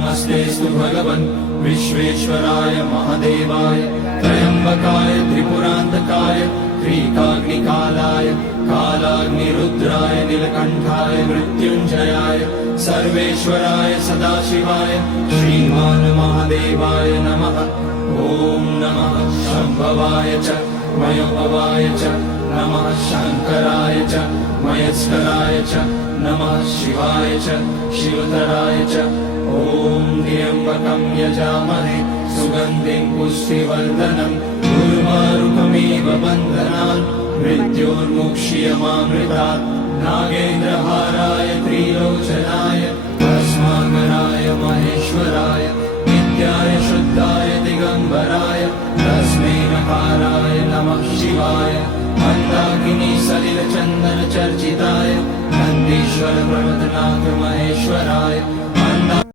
नमस्तेस्तु भगवन् विश्वेश्वराय महादेवाय त्र्यम्बकाय त्रिपुरान्तकाय त्रिकाग्निकालाय कालाग्निरुद्राय नीलकण्ठाय मृत्युञ्जयाय सर्वेश्वराय सदाशिवाय श्रीमान् महादेवाय नमः। ॐ नमः शम्भवाय च मयोभवाय च नमः शङ्कराय च मयस्कराय च नमः शिवाय च शिवतराय च। ॐ त्र्यम्बकं यजामहे सुगन्धिं पुष्टिवर्धनम् उर्वारुकमिव बन्धनान् मृत्योर्मुक्ष्यमामृतात्। नागेन्द्रहाराय त्रिलोचनाय भस्माकराय महेश्वराय नित्याय शुद्धाय दिगम्बराय तस्मै नकाराय नमः शिवाय। मन्दाकिनी सलिलचन्दन चर्चिताय नन्दीश्वर प्रमथनाथ महेश्वराय